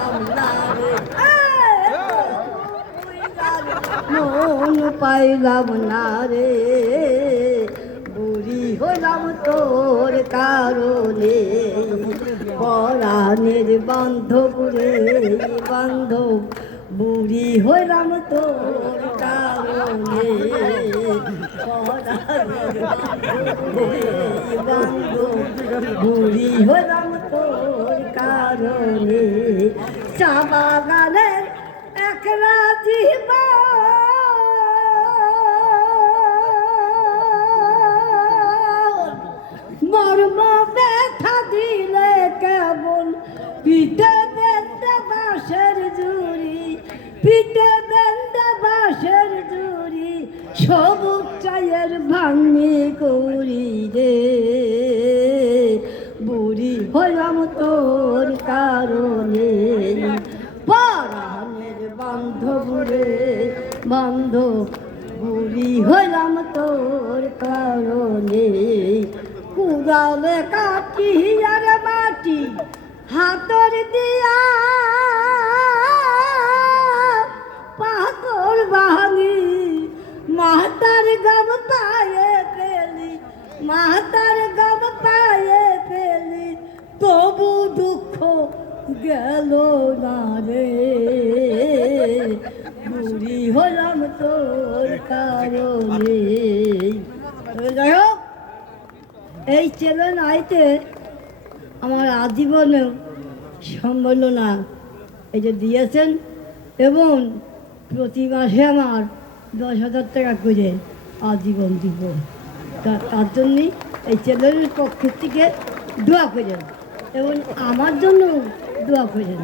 পাইলাম না রে, মন পাইলাম না রে, বুড়ি হলাম তোর কারণে, পরাণের বান্ধব রে বান্ধব, বুড়ি হলাম তোর কারণে, পরাণের বান্ধব রে বান্ধব, বুড়ি হলাম তোর কারণে, চা বাগানের একলা জীবা মর্ম ব্যথা দিলে কেবল পিঠে বেন্দা বাঁশের জুড়ি, পিঠে বেন্দা বাঁশের জুড়ি, সবুজ চায়ের ভাঙনি করি রে, বুড়ি হলাম তোর কারণে, পরাণের বান্ধব রে বান্ধব, বুড়ি হলাম তোর কারণে, কুড়ালে কাটি আর মাটি হাতর দিয়া, পাথর ভাঙি মাতার গাম পায়ে পেলি, মাতার গাম পায়ে পেলি, তবু দুঃখ গেল না রে, বুড়ি হলাম তোর কারণে। যাই হোক, এই চ্যানেল আইতে আমার আজীবনেও সম্মাননা এই যে দিয়েছেন, এবং প্রতি মাসে আমার 10,000 টাকা করে আজীবন দিব, তার জন্যই এই চ্যানেলের পক্ষ থেকে দোয়া করেন এবং আমার জন্য দোয়া করেন।